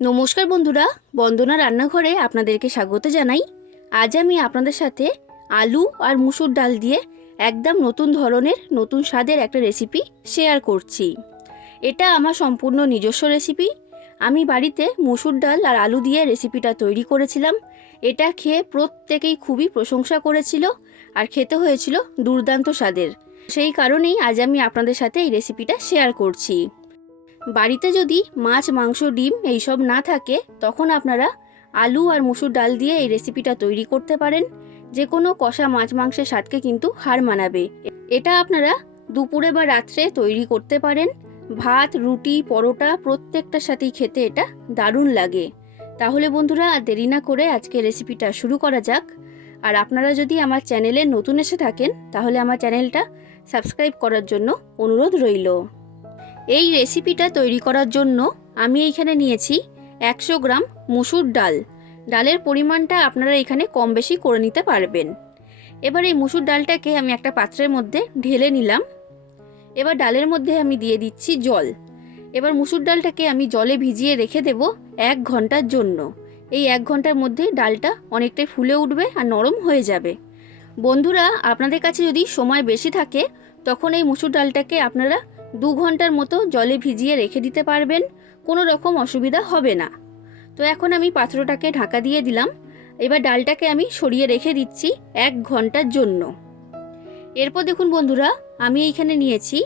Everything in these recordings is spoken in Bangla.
নমস্কার বন্ধুরা, বন্দনা রান্নাঘরে আপনাদেরকে স্বাগত জানাই। আজ আমি আপনাদের সাথে আলু আর মুসুর ডাল দিয়ে একদম নতুন ধরনের, নতুন স্বাদের একটা রেসিপি শেয়ার করছি। এটা আমার সম্পূর্ণ নিজস্ব রেসিপি আমি বাড়িতে মুসুর ডাল আর আলু দিয়ে রেসিপিটা তৈরি করেছিলাম। এটা খেয়ে প্রত্যেকেই খুবই প্রশংসা করেছিল আর খেতে হয়েছিল দুর্দান্ত স্বাদের। সেই কারণেই আজ আমি আপনাদের সাথে এই রেসিপিটা শেয়ার করছি। বাড়িতে যদি মাছ, মাংস, ডিম এইসব না থাকে, তখন আপনারা আলু আর মুসুর ডাল দিয়ে এই রেসিপিটা তৈরি করতে পারেন। যে কোনো কষা মাছ, মাংসের স্বাদকে কিন্তু হার মানাবে। এটা আপনারা দুপুরে বা রাত্রে তৈরি করতে পারেন। ভাত, রুটি, পরোটা প্রত্যেকটার সাথেই খেতে এটা দারুণ লাগে। তাহলে বন্ধুরা, আর দেরি না করে আজকে রেসিপিটা শুরু করা যাক। আর আপনারা যদি আমার চ্যানেলে নতুন এসে থাকেন, তাহলে আমার চ্যানেলটা সাবস্ক্রাইব করার জন্য অনুরোধ রইল। এই রেসিপিটা তৈরি করার জন্য আমি এইখানে নিয়েছি একশো গ্রাম মুসুর ডাল। ডালের পরিমাণটা আপনারা এখানে কম বেশি করে নিতে পারবেন। এবার এই মুসুর ডালটাকে আমি একটা পাত্রের মধ্যে ঢেলে নিলাম। এবার ডালের মধ্যে আমি দিয়ে দিচ্ছি জল। এবার মুসুর ডালটাকে আমি জলে ভিজিয়ে রেখে দেব এক ঘণ্টার জন্য। এই এক ঘণ্টার মধ্যে ডালটা অনেকটাই ফুলে উঠবে আর নরম হয়ে যাবে। বন্ধুরা, আপনাদের কাছে যদি সময় বেশি থাকে, তখন এই মুসুর ডালটাকে আপনারা দু ঘণ্টার মতো জলে ভিজিয়ে রেখে দিতে পারবেন, কোনো রকম অসুবিধা হবে না। তো এখন আমি পাত্রটাকে ঢাকা দিয়ে দিলাম। এবার ডালটাকে আমি সরিয়ে রেখে দিচ্ছি এক ঘণ্টার জন্য। এরপর দেখুন বন্ধুরা, আমি এইখানে নিয়েছি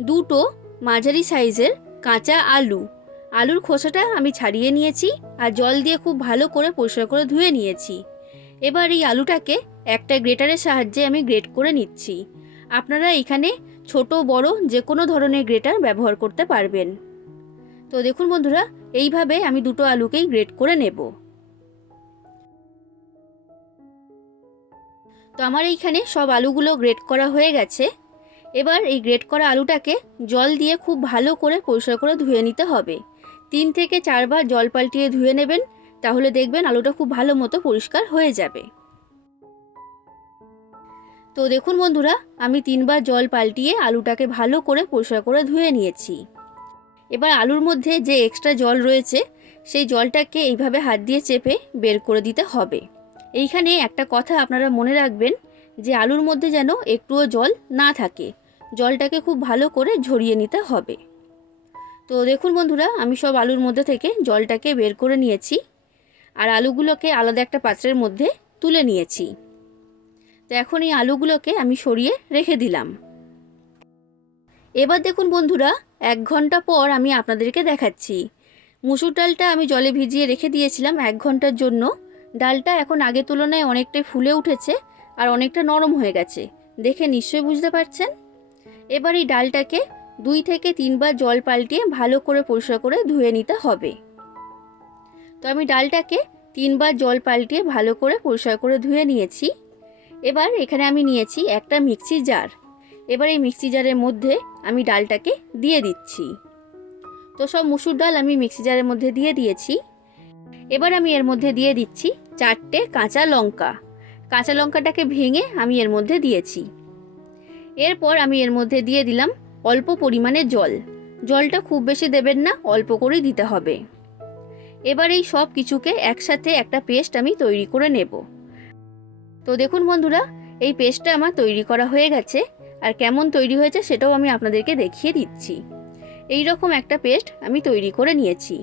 দুটো মাঝারি সাইজের কাঁচা আলু। আলুর খোসাটা আমি ছাড়িয়ে নিয়েছি আর জল দিয়ে খুব ভালো করে পরিষ্কার করে ধুয়ে নিয়েছি। এবার এই আলুটাকে একটা গ্রেটারের সাহায্যে আমি গ্রেট করে নিচ্ছি। আপনারা এখানে ছোট, বড় যে কোনো ধরনের গ্রেটার ব্যবহার করতে পারবেন। তো দেখুন বন্ধুরা, এইভাবে আমি দুটো আলুকেই গ্রেট করে নেব। তো আমার এইখানে সব আলুগুলো গ্রেট করা হয়ে গেছে। এবার এই গ্রেট করা আলুটাকে জল দিয়ে খুব ভালো করে পরিষ্কার করে ধুয়ে নিতে হবে। তিন থেকে চারবার জল পাল্টিয়ে ধুয়ে নেবেন, তাহলে দেখবেন আলুটা খুব ভালো মতো পরিষ্কার হয়ে যাবে। তো দেখুন বন্ধুরা, আমি তিনবার জল পাল্টিয়ে আলুটাকে ভালো করে পরিষ্কার করে ধুয়ে নিয়েছি। এবার আলুর মধ্যে যে এক্সট্রা জল রয়েছে, সেই জলটাকে এইভাবে হাত দিয়ে চেপে বের করে দিতে হবে। এইখানে একটা কথা আপনারা মনে রাখবেন যে আলুর মধ্যে যেন একটুও জল না থাকে, জলটাকে খুব ভালো করে ঝরিয়ে নিতে হবে। তো দেখুন বন্ধুরা, আমি সব আলুর মধ্যে থেকে জলটাকে বের করে নিয়েছি। আর আলুগুলোকে আলাদা একটা পাত্রের মধ্যে তুলে নিয়েছি। তো এখন এই আলুগুলোকে আমি সরিয়ে রেখে দিলাম। এবার দেখুন বন্ধুরা, এক ঘণ্টা পর আমি আপনাদেরকে দেখাচ্ছি। মুসুর ডালটা আমি জলে ভিজিয়ে রেখে দিয়েছিলাম এক ঘণ্টার জন্য। ডালটা এখন আগের তুলনায় অনেকটাই ফুলে উঠেছে আর অনেকটা নরম হয়ে গেছে। দেখে নিশ্চয়ই বুঝতে পারছেন? এবার এই ডালটাকে দুই থেকে তিনবার জল পাল্টিয়ে ভালো করে পরিষ্কার করে ধুয়ে নিতে হবে। তো আমি ডালটাকে তিনবার জল পাল্টিয়ে ভালো করে পরিষ্কার করে ধুয়ে নিয়েছি। এবার এখানে আমি নিয়েছি একটা মিক্সি জার। এবার এই মিক্সি জারের মধ্যে আমি ডালটাকে দিয়ে দিচ্ছি। তো সব মুসুর ডাল আমি মিক্সি জারের মধ্যে দিয়ে দিয়েছি। এবার আমি এর মধ্যে দিয়ে দিচ্ছি চারটে কাঁচা লঙ্কা। কাঁচা লঙ্কাটাকে ভেঙে আমি এর মধ্যে দিয়েছি। এরপর আমি এর মধ্যে দিয়ে দিলাম অল্প পরিমাণে জল। জলটা খুব বেশি দেবেন না, অল্প করেই দিতে হবে। এবার এই সব কিছুকে একসাথে একটা পেস্ট আমি তৈরি করে নেব। তো দেখুন বন্ধুরা, এই পেস্টটা আমার তৈরি করা হয়ে গেছে, আর কেমন তৈরি হয়েছে সেটাও আমি আপনাদেরকে দেখিয়ে দিচ্ছি। এই রকম একটা পেস্ট আমি তৈরি করে নিয়েছি।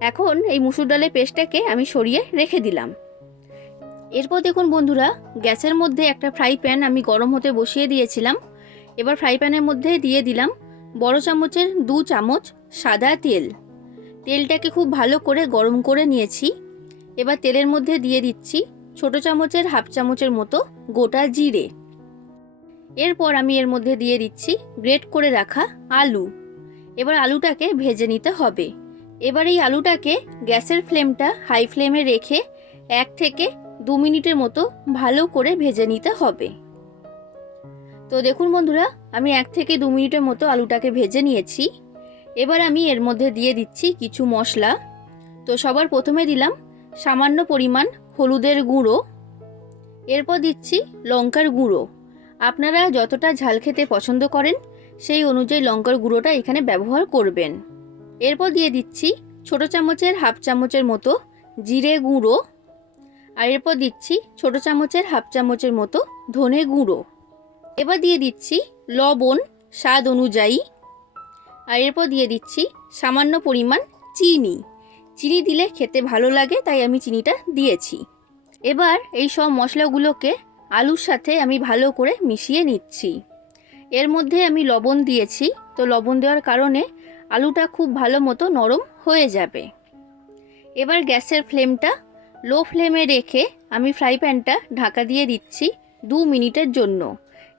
এখন এই মুসুর ডালের পেস্টটাকে আমি সরিয়ে রেখে দিলাম। এরপর দেখুন বন্ধুরা, গ্যাসের মধ্যে একটা ফ্রাই প্যান আমি গরম হতে বসিয়ে দিয়েছিলাম। এবার ফ্রাই প্যানের মধ্যে দিয়ে দিলাম বড় চামচের দু চামচ সাদা তেল। তেলটাকে খুব ভালো করে গরম করে নিয়েছি। এবার তেলের মধ্যে দিয়ে দিচ্ছি ছোট চামচের, হাফ চামচের মতো গোটা জিরে। এরপর আমি এর মধ্যে দিয়ে দিচ্ছি গ্রেট করে রাখা আলু। এবার আলুটাকে ভেজে নিতে হবে। এবার এই আলুটাকে গ্যাসের ফ্লেমটা হাই ফ্লেমে রেখে এক থেকে দু মিনিটের মতো ভালো করে ভেজে নিতে হবে। তো দেখুন বন্ধুরা, আমি এক থেকে দু মিনিটের মতো আলুটাকে ভেজে নিয়েছি। এবার আমি এর মধ্যে দিয়ে দিচ্ছি কিছু মশলা। তো সবার প্রথমে দিলাম সামান্য পরিমাণ হলুদের গুঁড়ো। এরপর দিচ্ছি লঙ্কার গুঁড়ো। আপনারা যতটা ঝাল খেতে পছন্দ করেন, সেই অনুযায়ী লঙ্কার গুঁড়োটা এখানে ব্যবহার করবেন। এরপর দিয়ে দিচ্ছি ছোট চামচের, হাফ চামচের মতো জিরে গুঁড়ো। আর এরপর দিচ্ছি ছোট চামচের, হাফ চামচের মতো ধনে গুঁড়ো। এবার দিয়ে দিচ্ছি লবণ স্বাদ অনুযায়ী। আর এরপর দিয়ে দিচ্ছি সামান্য পরিমাণ চিনি। চিনি দিলে খেতে ভালো লাগে, তাই আমি চিনিটা দিয়েছি। এবার এই সব মশলাগুলোকে আলুর সাথে আমি ভালো করে মিশিয়ে নিচ্ছি। এর মধ্যে আমি লবণ দিয়েছি, তো লবণ দেওয়ার কারণে আলুটা খুব ভালো মতো নরম হয়ে যাবে। এবার গ্যাসের ফ্লেমটা লো ফ্লেমে রেখে আমি ফ্রাই প্যানটা ঢাকা দিয়ে দিচ্ছি দু মিনিটের জন্য।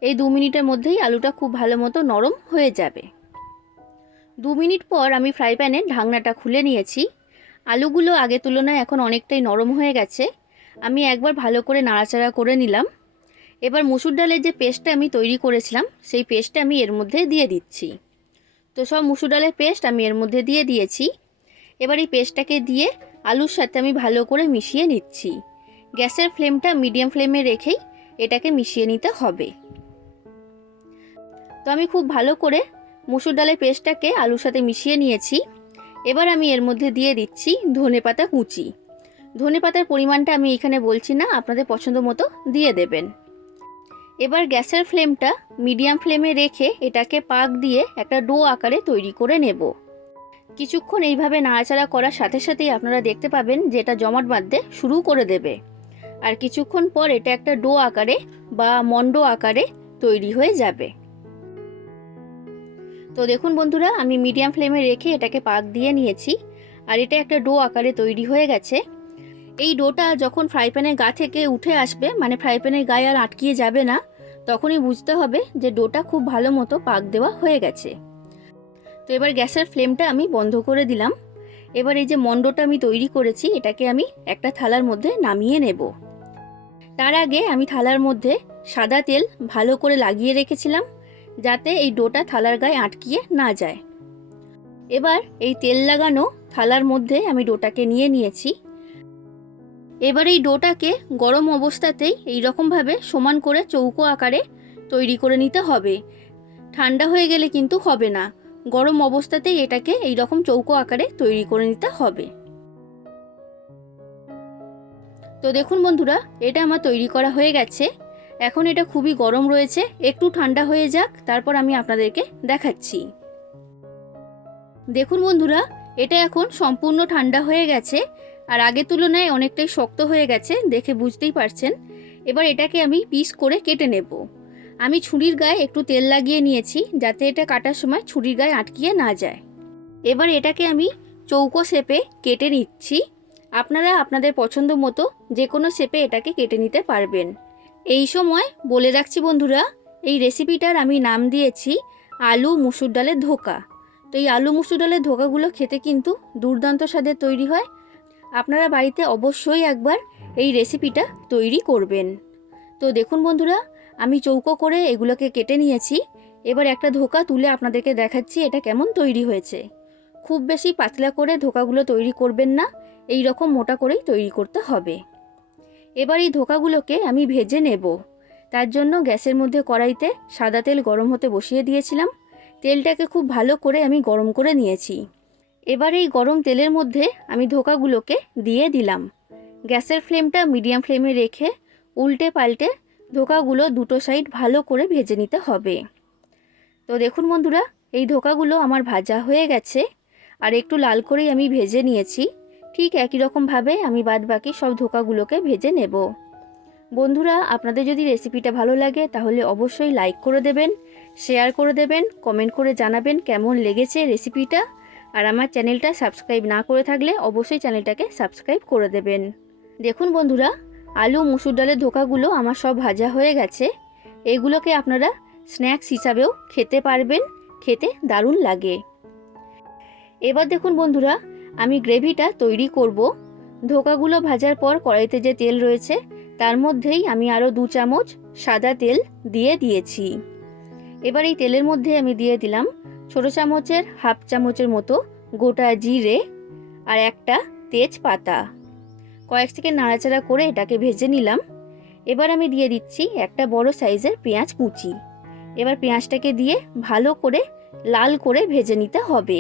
এই দু মিনিটের মধ্যেই আলুটা খুব ভালো মতো নরম হয়ে যাবে। দু মিনিট পর আমি ফ্রাই প্যানের ঢাকনাটা খুলে নিয়েছি। আলুগুলো আগে তুলনায় এখন অনেকটাই নরম হয়ে গেছে। আমি একবার ভালো করে নাড়াচাড়া করে নিলাম। এবার মুসুর ডালের যে পেস্টটা আমি তৈরি করেছিলাম, সেই পেস্টটা আমি এর মধ্যে দিয়ে দিচ্ছি। তো সব মুসুর ডালের পেস্ট আমি এর মধ্যে দিয়ে দিয়েছি। এবার এই পেস্টটাকে দিয়ে আলুর সাথে আমি ভালো করে মিশিয়ে নিচ্ছি। গ্যাসের ফ্লেমটা মিডিয়াম ফ্লেমে রেখেই এটাকে মিশিয়ে নিতে হবে। তো আমি খুব ভালো করে মুসুর ডালের পেস্টটাকে আলুর সাথে মিশিয়ে নিয়েছি। এবার আমি এর মধ্যে দিয়ে দিচ্ছি ধনে পাতা কুচি। ধনে পাতার পরিমাণটা আমি এখানে বলছি না, আপনাদের পছন্দ মতো দিয়ে দেবেন। এবার গ্যাসের ফ্লেমটা মিডিয়াম ফ্লেমে রেখে এটাকে পাক দিয়ে একটা ডো আকারে তৈরি করে নেব। কিছুক্ষণ এইভাবে নাড়াচাড়া করার সাথে সাথেই আপনারা দেখতে পাবেন যে এটা জমাট বাঁধতে শুরু করে দেবে। আর কিছুক্ষণ পর এটা একটা ডো আকারে বা মন্ড আকারে তৈরি হয়ে যাবে। তো দেখুন বন্ধুরা, আমি মিডিয়াম ফ্লেমে রেখে এটাকে পাক দিয়ে নিয়েছি। আর এটা একটা ডো আকারে তৈরি হয়ে গেছে। এই ডোটা যখন ফ্রাই প্যানের গা থেকে উঠে আসবে মানে ফ্রাই প্যানের গায়ে আর আটকিয়ে যাবে না, তখনই বুঝতে হবে যে ডোটা খুব ভালো মতো পাক দেওয়া হয়ে গেছে। তো এবার গ্যাসের ফ্লেমটা আমি বন্ধ করে দিলাম। এবার এই যে মন্ডটা আমি তৈরি করেছি, এটাকে আমি একটা থালার মধ্যে নামিয়ে নেব। তার আগে আমি থালার মধ্যে সাদা তেল ভালো করে লাগিয়ে রেখেছিলাম। যাতে এই ডোটা থালার গায়ে আটকিয়ে না যায়। এবার এই তেল লাগানো থালার মধ্যে আমি ডোটাকে নিয়ে নিয়েছি। এবার এই ডোটাকে গরম অবস্থাতেই এই রকমভাবে সমান করে চৌকো আকারে তৈরি করে নিতে হবে। ঠান্ডা হয়ে গেলে কিন্তু হবে না। গরম অবস্থাতেই এটাকে এই রকম চৌকো আকারে তৈরি করে নিতে হবে। তো দেখুন বন্ধুরা, এটা আমার তৈরি করা হয়ে গেছে। এখন এটা খুবই গরম রয়েছে, একটু ঠান্ডা হয়ে যাক, তারপর আমি আপনাদেরকে দেখাচ্ছি। দেখুন বন্ধুরা, এটা এখন সম্পূর্ণ ঠান্ডা হয়ে গেছে, আর আগের তুলনায় অনেকটাই শক্ত হয়ে গেছে, দেখে বুঝতেই পারছেন। এবার এটাকে আমি পিস করে কেটে নেব। আমি ছুরির গায়ে একটু তেল লাগিয়ে নিয়েছি, যাতে এটা কাটার সময় ছুরির গায়ে আটকিয়ে না যায়। এবার এটাকে আমি চৌকো শেপে কেটে নিচ্ছি। আপনারা আপনাদের পছন্দ মতো যে কোনো শেপে এটাকে কেটে নিতে পারবেন। এই সময় বলে রাখছি বন্ধুরা, এই রেসিপিটার আমি নাম দিয়েছি আলু মুসুর ডালের ধোকা। তো এই আলু মুসুর ডালের ধোকাগুলো খেতে কিন্তু দুর্দান্ত স্বাদের তৈরি হয়। আপনারা বাড়িতে অবশ্যই একবার এই রেসিপিটা তৈরি করবেন। তো দেখুন বন্ধুরা, আমি চৌকো করে এগুলোকে কেটে নিয়েছি। এবার একটা ধোকা তুলে আপনাদেরকে দেখাচ্ছি এটা কেমন তৈরি হয়েছে। খুব বেশি পাতলা করে ধোকাগুলো তৈরি করবেন না এই রকম মোটা করেই তৈরি করতে হবে। এবার এই ধোকাগুলোকে আমি ভেজে নেব। তার জন্য গ্যাসের মধ্যে কড়াইতে সাদা তেল গরম হতে বসিয়ে দিয়েছিলাম। তেলটাকে খুব ভালো করে আমি গরম করে নিয়েছি। এবার এই গরম তেলের মধ্যে আমি ধোকাগুলোকে দিয়ে দিলাম। গ্যাসের ফ্লেমটা মিডিয়াম ফ্লেমে রেখে উল্টে পাল্টে ধোকাগুলো দুটো সাইড ভালো করে ভেজে নিতে হবে। তো দেখুন বন্ধুরা, এই ধোকাগুলো আমার ভাজা হয়ে গেছে। আর একটু লাল করেই আমি ভেজে নিয়েছি। ঠিক একই রকমভাবে আমি বাদ বাকি সব ধোকাগুলোকে ভেজে নেব। বন্ধুরা, আপনাদের যদি রেসিপিটা ভালো লাগে, তাহলে অবশ্যই লাইক করে দেবেন, শেয়ার করে দেবেন, কমেন্ট করে জানাবেন কেমন লেগেছে রেসিপিটা। আর আমার চ্যানেলটা সাবস্ক্রাইব না করে থাকলে অবশ্যই চ্যানেলটাকে সাবস্ক্রাইব করে দেবেন। দেখুন বন্ধুরা, আলু, মুসুর ডালের ধোকাগুলো আমার সব ভাজা হয়ে গেছে। এগুলোকে আপনারা স্ন্যাক্স হিসাবেও খেতে পারবেন, খেতে দারুণ লাগে। এবার দেখুন বন্ধুরা আমি গ্রেভিটা তৈরি করব। ধোকাগুলো ভাজার পর কড়াইতে যে তেল রয়েছে, তার মধ্যেই আমি আরও দু চামচ সাদা তেল দিয়ে দিয়েছি। এবার এই তেলের মধ্যে আমি দিয়ে দিলাম ছোটো চামচের হাফ চামচের মতো গোটা জিরে আর একটা তেজপাতা। কয়েক সেকেন্ড নাড়াচাড়া করে এটাকে ভেজে নিলাম। এবার আমি দিয়ে দিচ্ছি একটা বড় সাইজের পেঁয়াজ কুচি। এবার পেঁয়াজটাকে দিয়ে ভালো করে লাল করে ভেজে নিতে হবে।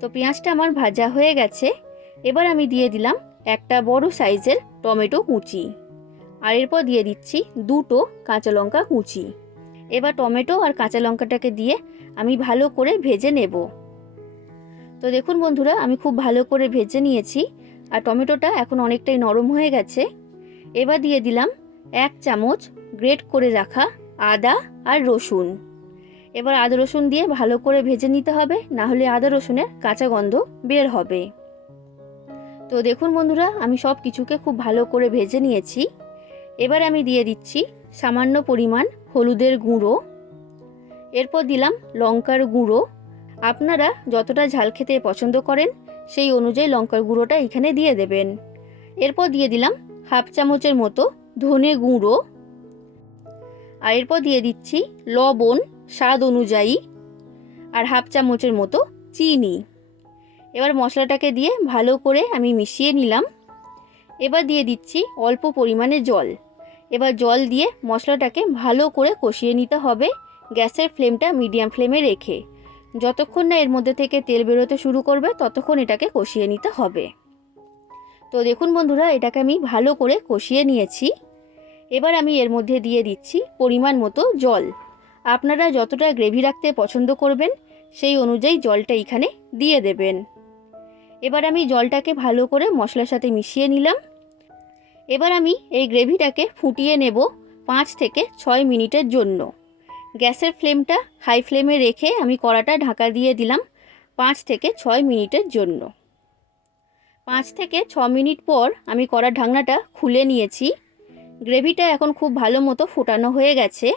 তো পেঁয়াজটা আমার ভাজা হয়ে গেছে। এবার আমি দিয়ে দিলাম একটা বড় সাইজের টমেটো কুচি। আর এরপর দিয়ে দিচ্ছি দুটো কাঁচা লঙ্কা কুচি। এবার টমেটো আর কাঁচা লঙ্কাটাকে দিয়ে আমি ভালো করে ভেজে নেব। তো দেখুন বন্ধুরা, আমি খুব ভালো করে ভেজে নিয়েছি আর টমেটোটা এখন অনেকটাই নরম হয়ে গেছে। এবার দিয়ে দিলাম এক চামচ গ্রেট করে রাখা আদা আর রসুন। এবার আদা রসুন দিয়ে ভালো করে ভেজে নিতে হবে না হলে আদা রসুনের কাঁচা গন্ধ বের হবে। তো দেখুন বন্ধুরা, আমি সব কিছুকে খুব ভালো করে ভেজে নিয়েছি। এবার আমি দিয়ে দিচ্ছি সামান্য পরিমাণ হলুদের গুঁড়ো। এরপর দিলাম লঙ্কার গুঁড়ো। আপনারা যতটা ঝাল খেতে পছন্দ করেন, সেই অনুযায়ী লঙ্কার গুঁড়োটা এখানে দিয়ে দেবেন। এরপর দিয়ে দিলাম হাফ চামচের মতো ধনে গুঁড়ো। আর এরপর দিয়ে দিচ্ছি লবণ। স্বাদ অনুযায়ী আর হাফ চামচের মতো চিনি। এবার মশলাটাকে দিয়ে ভালো করে আমি মিশিয়ে নিলাম। এবার দিয়ে দিচ্ছি অল্প পরিমাণে জল। এবার জল দিয়ে মশলাটাকে ভালো করে কষিয়ে নিতে হবে গ্যাসের ফ্লেমটা মিডিয়াম ফ্লেমে রেখে। যতক্ষণ না এর মধ্যে থেকে তেল বেরোতে শুরু করবে, ততক্ষণ এটাকে কষিয়ে নিতে হবে। তো দেখুন বন্ধুরা, এটাকে আমি ভালো করে কষিয়ে নিয়েছি। এবার আমি এর মধ্যে দিয়ে দিচ্ছি পরিমাণ মতো জল। আপনারা যতটা গ্রেভি রাখতে পছন্দ করবেন, সেই অনুযায়ী জলটা এখানে দিয়ে দেবেন। এবার আমি জলটাকে ভালো করে মশলার সাথে মিশিয়ে নিলাম। এবার আমি এই গ্রেভিটাকে ফুটিয়ে নেব পাঁচ থেকে ছয় মিনিটের জন্য। গ্যাসের ফ্লেমটা হাই ফ্লেমে রেখে আমি কড়াটা ঢাকা দিয়ে দিলাম পাঁচ থেকে ছয় মিনিটের জন্য। পাঁচ থেকে ছ মিনিট পর আমি কড়ার ঢাকনাটা খুলে নিয়েছি। গ্রেভিটা এখন খুব ভালো মতো ফোটানো হয়ে গেছে।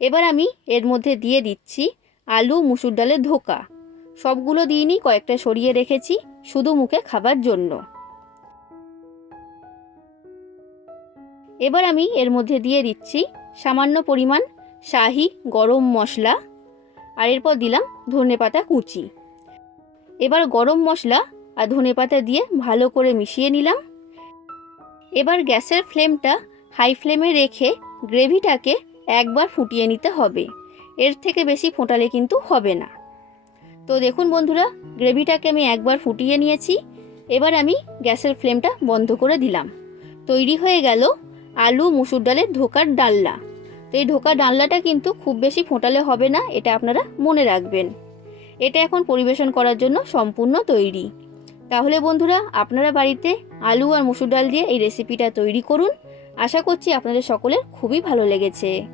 এবার আমি এর মধ্যে দিয়ে দিচ্ছি আলু, মুসুর ডালের ধোকা। সবগুলো দিইনি, কয়েকটা সরিয়ে রেখেছি শুধু মুখে খাবার জন্য। এবার আমি এর মধ্যে দিয়ে দিচ্ছি সামান্য পরিমাণ শাহি গরম মশলা আর এরপর দিলাম ধনে পাতা কুচি। এবার গরম মশলা আর ধনে পাতা দিয়ে ভালো করে মিশিয়ে নিলাম। এবার গ্যাসের ফ্লেমটা হাই ফ্লেমে রেখে গ্রেভিটাকে একবার ফুটিয়ে নিতে হবে। এর থেকে বেশি ফোটালে কিন্তু হবে না। তো দেখুন বন্ধুরা, গ্রেভিটাকে আমি একবার ফুটিয়ে নিয়েছি। এবার আমি গ্যাসের ফ্লেমটা বন্ধ করে দিলাম। তৈরি হয়ে গেল আলু, মুসুর ডালের ধোকার ডালনা। তো এই ধোকা ডালনাটা কিন্তু খুব বেশি ফোটালে হবে না, এটা আপনারা মনে রাখবেন। এটা এখন পরিবেশন করার জন্য সম্পূর্ণ তৈরি। তাহলে বন্ধুরা, আপনারা বাড়িতে আলু আর মুসুর ডাল দিয়ে এই রেসিপিটা তৈরি করুন। আশা করছি আপনাদের সকলের খুবই ভালো লেগেছে।